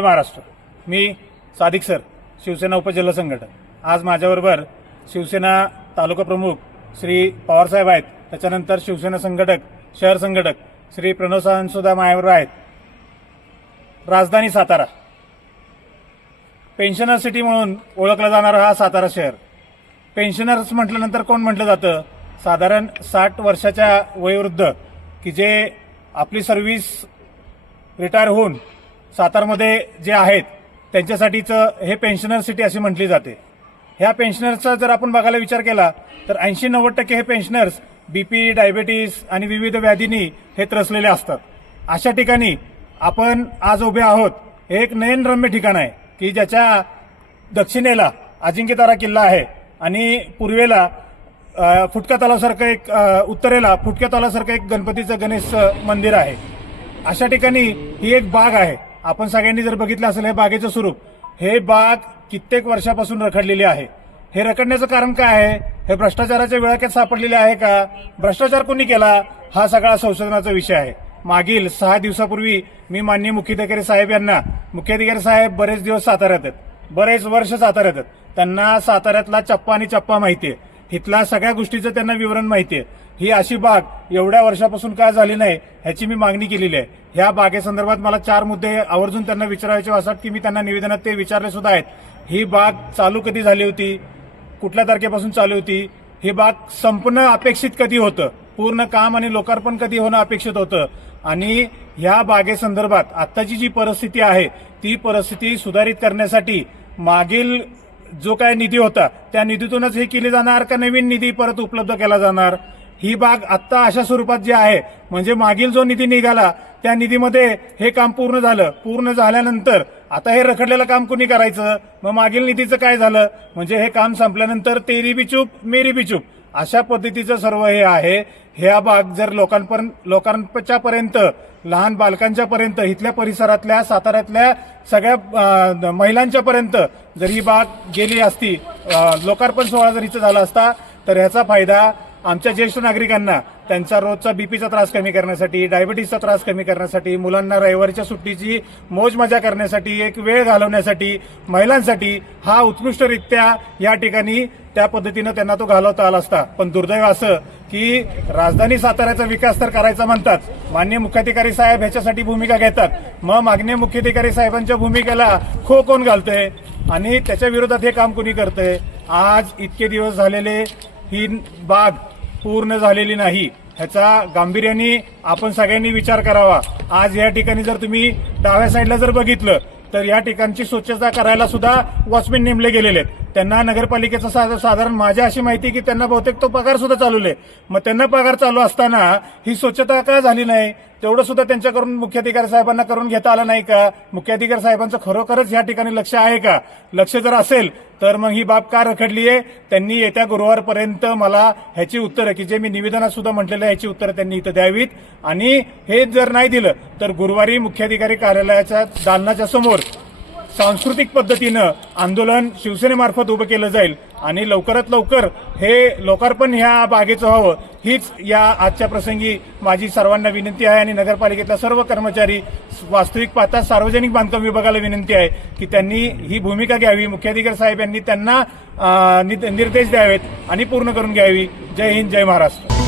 जय महाराष्ट्र. मी सादिक सर शिवसेना उपजिल्हा आज माझ्याबरोबर शिवसेना तालुका प्रमुख श्री पवारसाहेब आहेत. त्याच्यानंतर शिवसेना संघटक शहर संघटक श्री प्रणव सावंत माझ्याबरोबर आहेत. राजधानी सातारा. पेन्शनर सिटी म्हणून ओळखला जाणारा हा सातारा शहर. पेन्शनर्स म्हटल्यानंतर कोण म्हटलं जातं? साधारण साठ वर्षाच्या वयोवृद्ध की जे आपली सर्व्हिस रिटायर होऊन सातारमध्ये जे आहेत त्यांच्यासाठीचं हे पेन्शनर सिटी अशी म्हटली जाते. ह्या पेन्शनर्सचा जर आपण बघायला विचार केला तर ऐंशी नव्वद टक्के हे पेन्शनर्स बीपी डायबेटीस आणि विविध व्याधींनी हे त्रसलेले असतात. अशा ठिकाणी आपण आज उभे आहोत हे एक नयनरम्य ठिकाण आहे की ज्याच्या दक्षिणेला अजिंक्यतारा किल्ला आहे आणि पूर्वेला फुटक्या फुटका एक उत्तरेला फुटक्या तलावासारखं एक गणपतीचं गणेश मंदिर आहे. अशा ठिकाणी ही एक बाग आहे. आपण सगळ्यांनी जर बघितलं असेल हे बागेचं स्वरूप हे बाग कित्येक वर्षापासून रखडलेली आहे. हे रखडण्याचं कारण काय आहे? हे भ्रष्टाचाराच्या विळख्यात सापडलेले आहे का? भ्रष्टाचार कोणी केला? हा सगळा संशोधनाचा विषय आहे. मागील सहा दिवसापूर्वी मी माननीय मुख्याधिकारी साहेब यांना मुख्याधिकारी साहेब बरेच दिवस साताऱ्यात आहेत. बरेच वर्ष साताऱ्यात आहेत. त्यांना साताऱ्यातला चप्पा आणि चप्पा माहितीये इथल्या सगळ्या गोष्टीचं त्यांना विवरण माहितीये ही अशी बाग एवढ्या वर्षापासून का झाली नाही ह्याची मी मागणी केलेली आहे. ह्या बागेसंदर्भात मला चार मुद्दे आवर्जून त्यांना विचारायचे असतात की मी त्यांना निवेदनात ते विचारले सुद्धा आहेत. ही बाग चालू कधी झाली होती? कुठल्या तारखेपासून चालू होती? ही बाग संपणं अपेक्षित कधी होतं? पूर्ण काम आणि लोकार्पण कधी होणं अपेक्षित होतं? आणि ह्या बागेसंदर्भात आत्ताची जी परिस्थिती आहे ती परिस्थिती सुधारित करण्यासाठी मागील जो काय निधी होता त्या निधीतूनच हे केले जाणार का नवीन निधी परत उपलब्ध केला जाणार? ही बाग आत्ता अशा स्वरूपात जी आहे म्हणजे मागील जो निधी निघाला त्या निधीमध्ये हे काम पूर्ण झालं. पूर्ण झाल्यानंतर आता हे रखडलेलं काम कुणी करायचं? मग मागील निधीचं काय झालं? म्हणजे हे काम संपल्यानंतर तेरी बिचूप मेरी बिचूप अशा पद्धतीचं सर्व हे आहे. ह्या बाग जर लोकांपर्यंत लोकांच्या पर्यंत लहान बालकांच्या पर्यंत इथल्या परिसरातल्या साताऱ्यातल्या सगळ्या महिलांच्या पर्यंत जर ही बाग गेली असती लोकार्पण सोहळा जर हिचं झाला असता तर ह्याचा फायदा आमच्या ज्येष्ठ नागरिकांना त्यांचा रोजचा बीपीचा त्रास कमी करण्यासाठी डायबिटीसचा त्रास कमी करण्यासाठी मुलांना रविवारीच्या सुट्टीची मोज मजा करण्यासाठी एक वेळ घालवण्यासाठी महिलांसाठी हा उत्कृष्टरित्या या ठिकाणी त्या पद्धतीनं त्यांना तो घालवता आला असता. पण दुर्दैव असं की राजधानी साताऱ्याचा विकास तर करायचा म्हणतात मान्य मुख्याधिकारी साहेब ह्याच्यासाठी भूमिका घेतात. मग मागण्य मुख्याधिकारी साहेबांच्या भूमिकेला खो कोण घालतंय? आणि त्याच्या विरोधात हे काम कोणी करतंय? आज इतके दिवस झालेले ही बाग पूर्ण झालेली नाही. ह्याचा गांभीर्याने आपण सगळ्यांनी विचार करावा. आज या ठिकाणी जर तुम्ही डाव्या साईडला जर बघितलं तर या ठिकाणची स्वच्छता करायला सुद्धा वॉचमॅन नेमले गेलेले आहेत. त्यांना नगरपालिकेचा सा- साधारण माझ्या अशी माहिती की त्यांना बहुतेक तो पगार सुद्धा चालू आहे. मग त्यांना पगार चालू असताना ही स्वच्छता का झाली नाही? तेवढं सुद्धा त्यांच्याकडून मुख्याधिकारी साहेबांना करून घेता आलं नाही का? मुख्याधिकारी साहेबांचं खरोखरच या ठिकाणी लक्ष आहे का? लक्ष जर असेल तर मग ही बाब का रखडली आहे? त्यांनी येत्या गुरुवारपर्यंत मला ह्याची उत्तरं की जे मी निवेदनात सुद्धा म्हटलेलं आहे ह्याची उत्तरं त्यांनी इथं द्यावीत. आणि हे जर नाही दिलं तर गुरुवारी मुख्याधिकारी कार्यालयाच्या दालनाच्या समोर सांस्कृतिक पद्धतीनं आंदोलन शिवसेनेमार्फत उभं केलं जाईल आणि लवकरात लवकर हे लोकार्पण ह्या बागेचं व्हावं हीच या आजच्या प्रसंगी माझी सर्वांना विनंती आहे आणि नगरपालिकेतल्या सर्व कर्मचारी वास्तविक पाहता सार्वजनिक बांधकाम विभागाला विनंती आहे की त्यांनी ही भूमिका घ्यावी. मुख्याधिकारी साहेब यांनी त्यांना निद- निर्देश द्यावेत आणि पूर्ण करून घ्यावी. जय हिंद जय महाराष्ट्र.